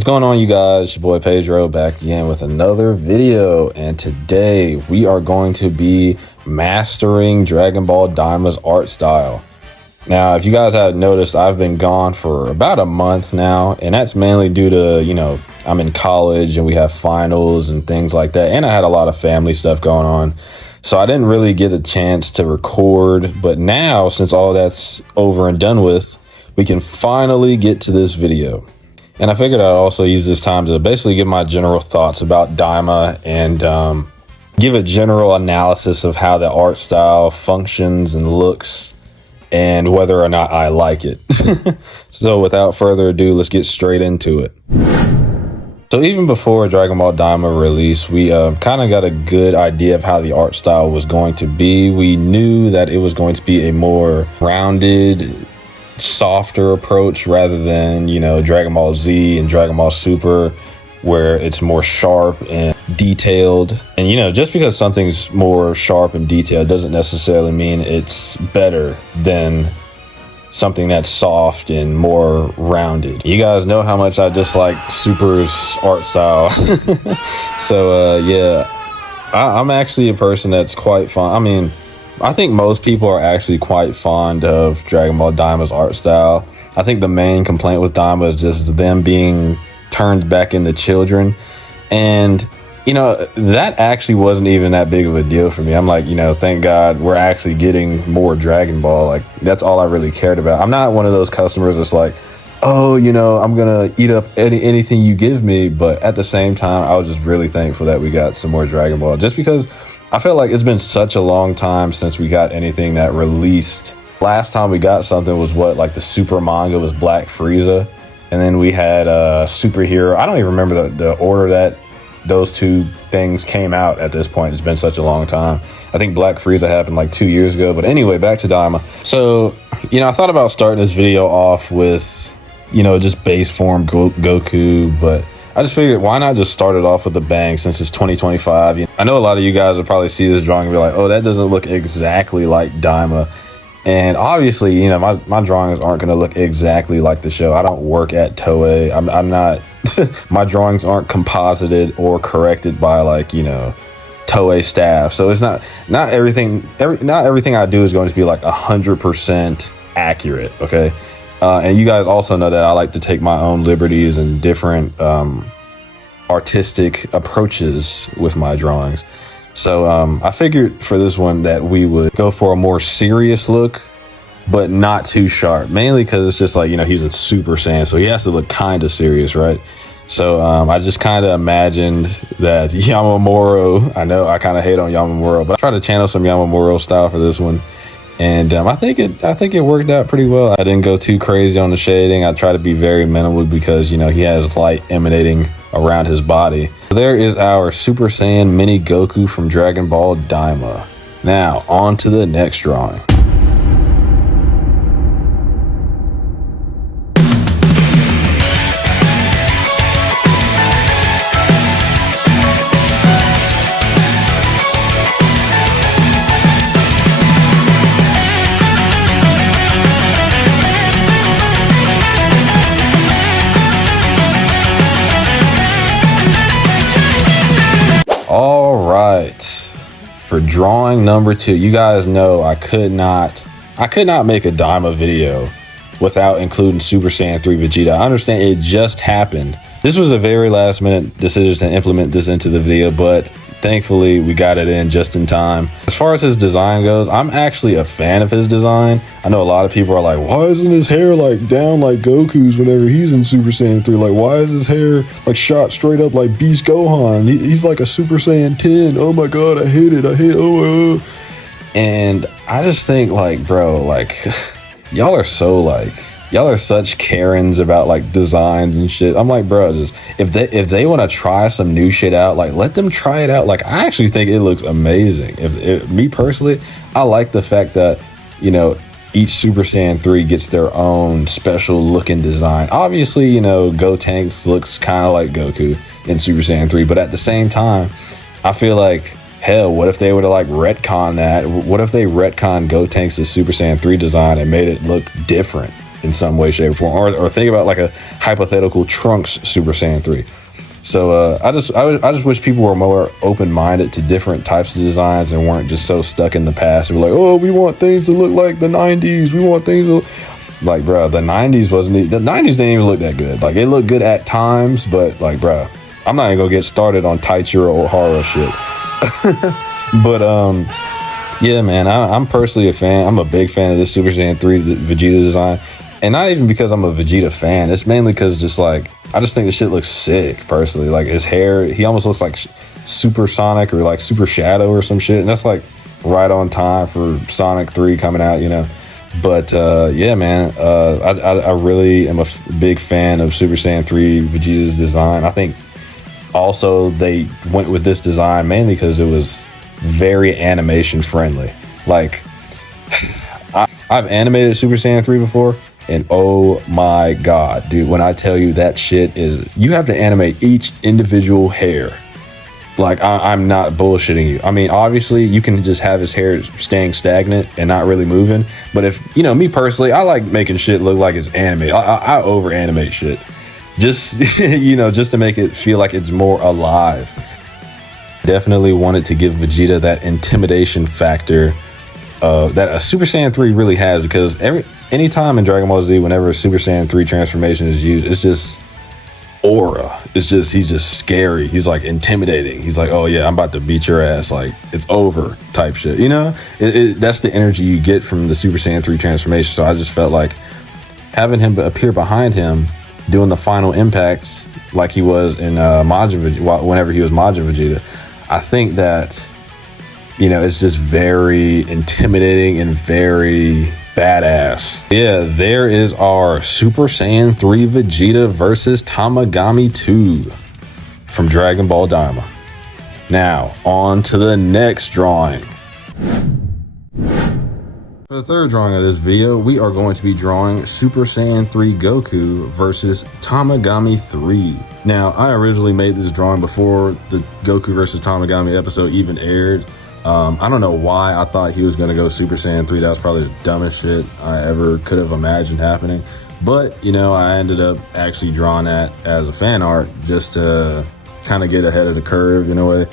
What's going on, you guys? Your boy Pedro back again with another video, and today we are going to be mastering Dragon Ball Daima's art style. Now, if you guys haven't noticed, I've been gone for about a month now, and that's mainly due to, I'm in college and we have finals and things like that, and I had a lot of family stuff going on, so I didn't really get a chance to record. But now, since all that's over and done with, we can finally get to this video. And I figured I'd also use this time to basically give my general thoughts about Daima and give a general analysis of how the art style functions and looks and whether or not I like it. So without further ado, let's get straight into it. So even before Dragon Ball Daima release, we kind of got a good idea of how the art style was going to be. We knew that it was going to be a more rounded, softer approach rather than Dragon Ball Z and Dragon Ball Super, where it's more sharp and detailed. And just because something's more sharp and detailed doesn't necessarily mean it's better than something that's soft and more rounded. You guys know how much I dislike Super's art style. So yeah, I'm actually a person that's quite fond. I think most people are actually quite fond of Dragon Ball Daima's art style. I think the main complaint with Daima is just them being turned back into children. And, that actually wasn't even that big of a deal for me. I'm like, thank God we're actually getting more Dragon Ball. Like, that's all I really cared about. I'm not one of those customers that's like, oh, I'm going to eat up anything you give me. But at the same time, I was just really thankful that we got some more Dragon Ball, just because I feel like it's been such a long time since we got anything that released. Last time we got something was the Super manga was Black Frieza. And then we had Superhero. I don't even remember the order that those two things came out at this point. It's been such a long time. I think Black Frieza happened 2 years ago. But anyway, back to Daima. So, I thought about starting this video off with, just base form Goku, but I just figured, why not just start it off with a bang since it's 2025? I know a lot of you guys will probably see this drawing and be like, oh, that doesn't look exactly like Daima. And obviously, my drawings aren't going to look exactly like the show. I don't work at Toei. I'm not, my drawings aren't composited or corrected by Toei staff. So it's not everything I do is going to be 100% accurate. Okay. And you guys also know that I like to take my own liberties and different artistic approaches with my drawings. So I figured for this one that we would go for a more serious look, but not too sharp. Mainly because it's just he's a Super Saiyan, so he has to look kind of serious, right? So I just kind of imagined that Yamamuro, I know I kind of hate on Yamamuro, but I tried to channel some Yamamuro style for this one. And I think it worked out pretty well. I didn't go too crazy on the shading. I try to be very minimal because, he has light emanating around his body. There is our Super Saiyan Mini Goku from Dragon Ball Daima. Now, on to the next drawing. All right, for drawing number 2, you guys know I could not make a Daima video without including Super Saiyan 3 Vegeta. I understand it just happened. This was a very last minute decision to implement this into the video, but thankfully we got it in just in time. As far as his design goes, I'm actually a fan of his design. I know a lot of people are like, why isn't his hair down like Goku's whenever he's in Super Saiyan 3? Why is his hair shot straight up like Beast Gohan? He's like a Super Saiyan 10. Oh my god, I hate it. Oh my god. And I just think bro, y'all are so y'all are such Karens about designs and shit. I'm like, bro, just if they want to try some new shit out, let them try it out. I actually think it looks amazing. Me personally, I like the fact that each Super Saiyan 3 gets their own special looking design. Obviously, Gotenks looks kind of like Goku in Super Saiyan 3, but at the same time, I feel hell, what if they would have retcon that? What if they retcon Gotenks' Super Saiyan 3 design and made it look different? in some way, shape, or form. Or think about like a hypothetical Trunks Super Saiyan 3. So I just wish people were more open-minded to different types of designs and weren't just so stuck in the past and were like, oh, we want things to look like the 90s. We want things to like, bro, the 90s didn't even look that good. Like, it looked good at times, but like, bro, I'm not even gonna get started on Taichiro or Ohara shit. But yeah, man, I'm personally a fan. I'm a big fan of this Super Saiyan 3 Vegeta design. And not even because I'm a Vegeta fan. It's mainly because just like, I just think the shit looks sick, personally. Like, his hair, he almost looks like Super Sonic or like Super Shadow or some shit. And that's like right on time for Sonic 3 coming out, you know. But yeah, man, I really am a big fan of Super Saiyan 3 Vegeta's design. I think also they went with this design mainly because it was very animation friendly. Like, I've animated Super Saiyan 3 before. And oh my god, dude, when I tell you that shit is, you have to animate each individual hair. Like, I'm not bullshitting you. I mean, obviously, you can just have his hair staying stagnant and not really moving. But if, you know, me personally, I like making shit look like it's animated. I over animate shit. Just, you know, just to make it feel like it's more alive. Definitely wanted to give Vegeta that intimidation factor that a Super Saiyan 3 really has, because anytime in Dragon Ball Z, whenever a Super Saiyan 3 transformation is used, it's just aura. It's just, he's just scary. He's like intimidating. He's like, oh yeah, I'm about to beat your ass. Like, it's over type shit. You know, that's the energy you get from the Super Saiyan 3 transformation. So I just felt like having him appear behind him doing the final impacts like he was in Majin Vegeta, whenever he was Majin Vegeta, I think that, you know, it's just very intimidating and very badass. Yeah, there is our Super Saiyan 3 Vegeta versus Tamagami 2 from Dragon Ball Daima. Now, on to the next drawing. For the third drawing of this video, we are going to be drawing Super Saiyan 3 Goku versus Tamagami 3. Now, I originally made this drawing before the Goku versus Tamagami episode even aired. I don't know why I thought he was going to go Super Saiyan 3. That was probably the dumbest shit I ever could have imagined happening. But, you know, I ended up actually drawing that as a fan art just to kind of get ahead of the curve, in a way.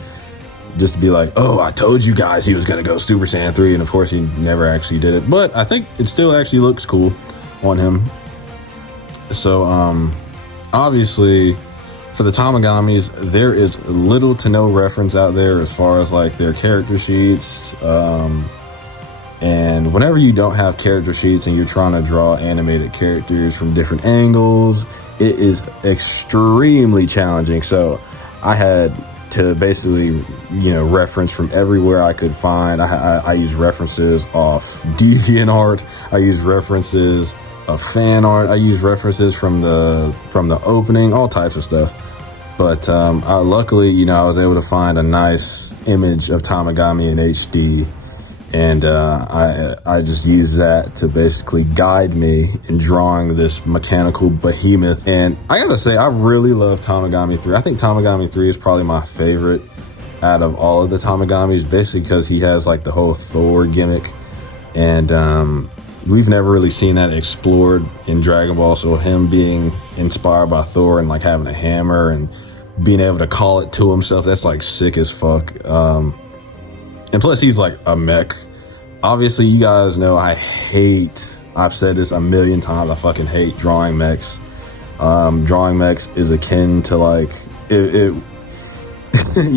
Just to be like, oh, I told you guys he was going to go Super Saiyan 3. And of course, he never actually did it. But I think it still actually looks cool on him. So, obviously, for the Tamagamis, there is little to no reference out there as far as like their character sheets. And whenever you don't have character sheets and you're trying to draw animated characters from different angles, it is extremely challenging. So I had to basically, you know, reference from everywhere I could find. I use references off DeviantArt. I use references of fan art. I use references from the opening, all types of stuff. But luckily, you know, I was able to find a nice image of Tamagami in HD, and I just used that to basically guide me in drawing this mechanical behemoth. And I gotta say, I really love Tamagami 3. I think Tamagami 3 is probably my favorite out of all of the Tamagamis, basically because he has like the whole Thor gimmick, and we've never really seen that explored in Dragon Ball. So him being inspired by Thor and like having a hammer and being able to call it to himself, that's like sick as fuck. And plus he's like a mech. Obviously, you guys know I've said this a million times, I fucking hate drawing mechs. Drawing mechs is akin to like, you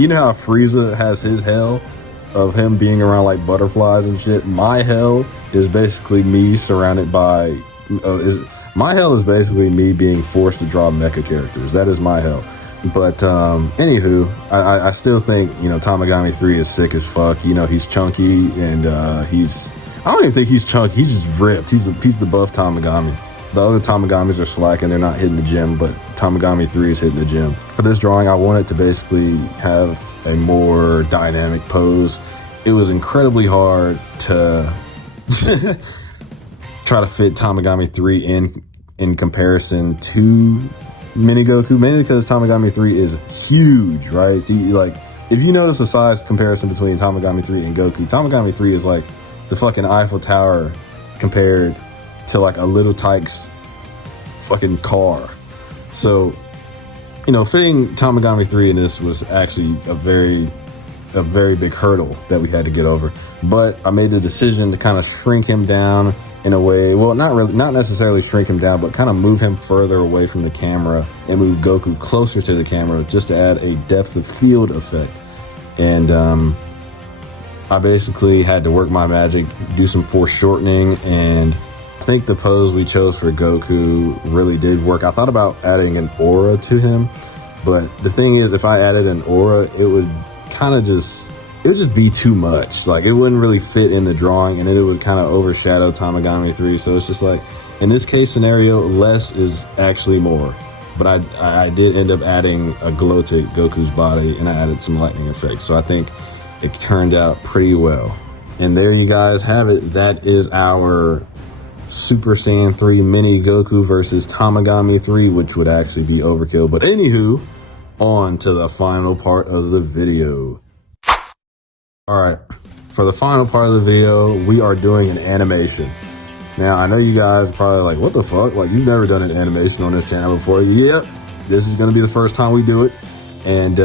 know how Frieza has his hell of him being around like butterflies and shit? My hell is basically me surrounded by, my hell is basically me being forced to draw mecha characters. That is my hell. But anywho, I still think, you know, Tamagami 3 is sick as fuck. You know, he's chunky, and I don't even think he's chunky, he's just ripped. He's the buff Tamagami. The other Tamagamis are slacking, they're not hitting the gym, but Tamagami 3 is hitting the gym. For this drawing, I wanted to basically have a more dynamic pose. It was incredibly hard to try to fit Tamagami 3 in comparison to Mini Goku, mainly because Tamagami 3 is huge, right? So like, if you notice the size comparison between Tamagami 3 and Goku, Tamagami 3 is like the fucking Eiffel Tower compared to like a little Tyke's fucking car. So, you know, fitting Tamagami 3 in this was actually a very big hurdle that we had to get over. But I made the decision to kind of shrink him down in a way, well, not necessarily shrink him down, but kind of move him further away from the camera and move Goku closer to the camera just to add a depth of field effect. And I basically had to work my magic, do some foreshortening, and I think the pose we chose for Goku really did work. I thought about adding an aura to him, but the thing is, if I added an aura, it would just be too much. Like, it wouldn't really fit in the drawing, and then it would kind of overshadow Tamagami 3. So it's just like, in this case scenario, less is actually more. But I did end up adding a glow to Goku's body, and I added some lightning effects. So I think it turned out pretty well. And there you guys have it. That is our Super Saiyan 3 Mini Goku versus Tamagami 3, which would actually be overkill. But anywho, on to the final part of the video. All right, for the final part of the video, we are doing an animation. Now, I know you guys are probably like, what the fuck? Like, you've never done an animation on this channel before. Yep, this is gonna be the first time we do it. And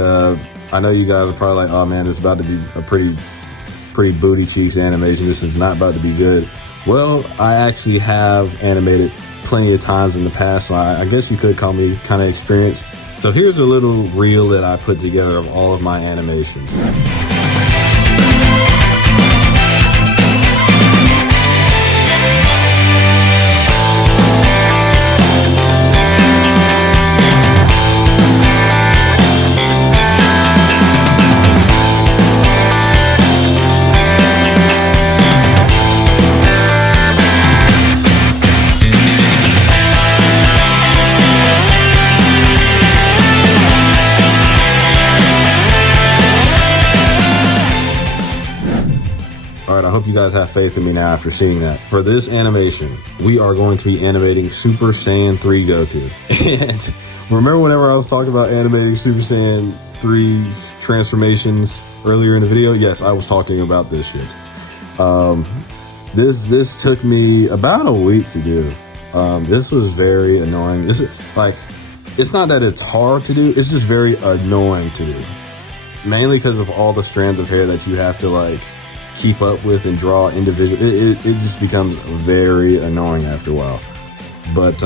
I know you guys are probably like, oh man, it's about to be a pretty booty cheeks animation. This is not about to be good. Well, I actually have animated plenty of times in the past, so I guess you could call me kind of experienced. So here's a little reel that I put together of all of my animations. I hope you guys have faith in me now after seeing that. For this animation, we are going to be animating Super Saiyan 3 Goku. And remember whenever I was talking about animating Super Saiyan 3 transformations earlier in the video? Yes, I was talking about this shit. This took me about a week to do. This was very annoying. This is like, it's not that it's hard to do, it's just very annoying to do. Mainly because of all the strands of hair that you have to like keep up with and draw individually. It just becomes very annoying after a while. But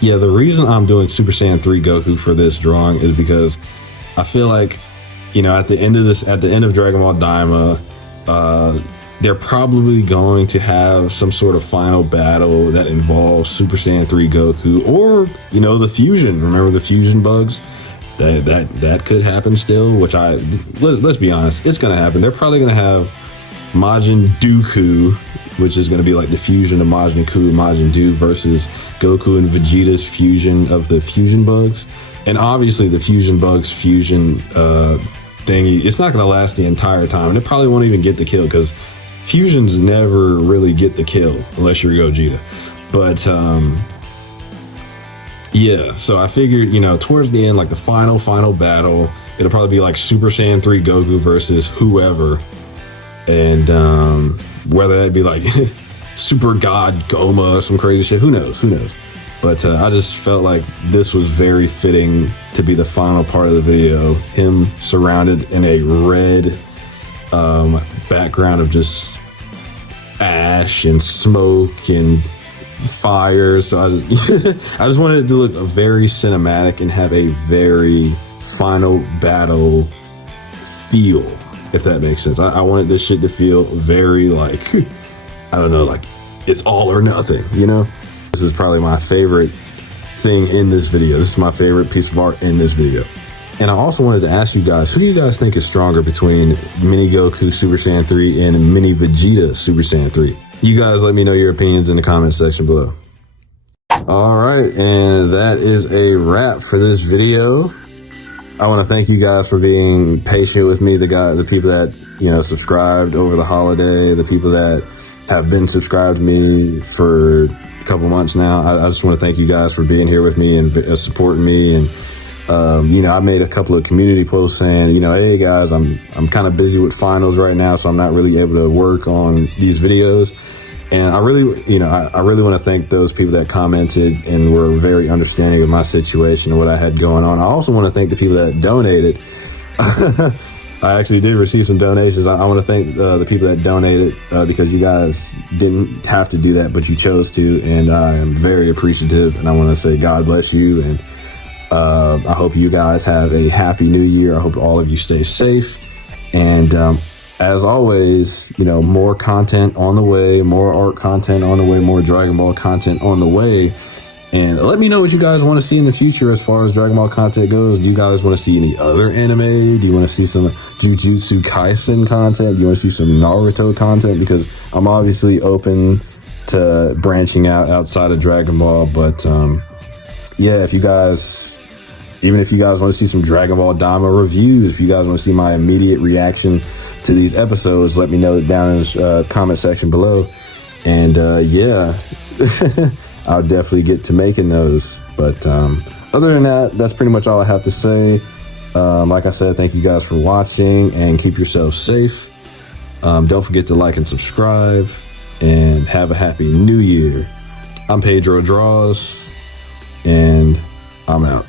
yeah, the reason I'm doing Super Saiyan 3 Goku for this drawing is because I feel like, you know, at the end of Dragon Ball Daima, they're probably going to have some sort of final battle that involves Super Saiyan 3 Goku, or, you know, the fusion. Remember the fusion bugs? That could happen still, which let's be honest, it's gonna happen. They're probably gonna have Majin Dooku, which is going to be like the fusion of Majin Buu and Majin Doo versus Goku and Vegeta's fusion of the fusion bugs. And obviously the fusion bugs fusion thingy, it's not going to last the entire time, and it probably won't even get the kill, because fusions never really get the kill unless you're Gogeta. But yeah, so I figured, you know, towards the end, like the final battle, it'll probably be like Super Saiyan 3 Goku versus whoever. And whether that be like Super God Goma or some crazy shit, who knows? But I just felt like this was very fitting to be the final part of the video. Him surrounded in a red background of just ash and smoke and fire. So I just wanted it to look very cinematic and have a very final battle feel, if that makes sense. I wanted this shit to feel very like, I don't know, like it's all or nothing, you know? This is probably my favorite thing in this video. This is my favorite piece of art in this video. And I also wanted to ask you guys, who do you guys think is stronger between Mini Goku Super Saiyan 3 and Mini Vegeta Super Saiyan 3? You guys let me know your opinions in the comment section below. All right, and that is a wrap for this video. I want to thank you guys for being patient with me, the people that, you know, subscribed over the holiday, the people that have been subscribed to me for a couple months now. I just want to thank you guys for being here with me and supporting me. And you know, I made a couple of community posts saying, you know, hey guys, I'm kind of busy with finals right now, so I'm not really able to work on these videos. And I really, I really want to thank those people that commented and were very understanding of my situation and what I had going on. I also want to thank the people that donated. I actually did receive some donations. I want to thank the people that donated because you guys didn't have to do that, but you chose to. And I am very appreciative. And I want to say God bless you. And I hope you guys have a happy new year. I hope all of you stay safe. And as always, more content on the way, more art content on the way, more Dragon Ball content on the way. And let me know what you guys want to see in the future as far as Dragon Ball content goes. Do you guys want to see any other anime? Do you want to see some Jujutsu Kaisen content? Do you want to see some Naruto content? Because I'm obviously open to branching out outside of Dragon Ball. But yeah, if you guys want to see some Dragon Ball Daima reviews, if you guys want to see my immediate reaction to these episodes, let me know down in the comment section below. And yeah, I'll definitely get to making those. But other than that, that's pretty much all I have to say. Like I said, thank you guys for watching and keep yourselves safe. Don't forget to like and subscribe and have a happy new year. I'm Pedro Draws and I'm out.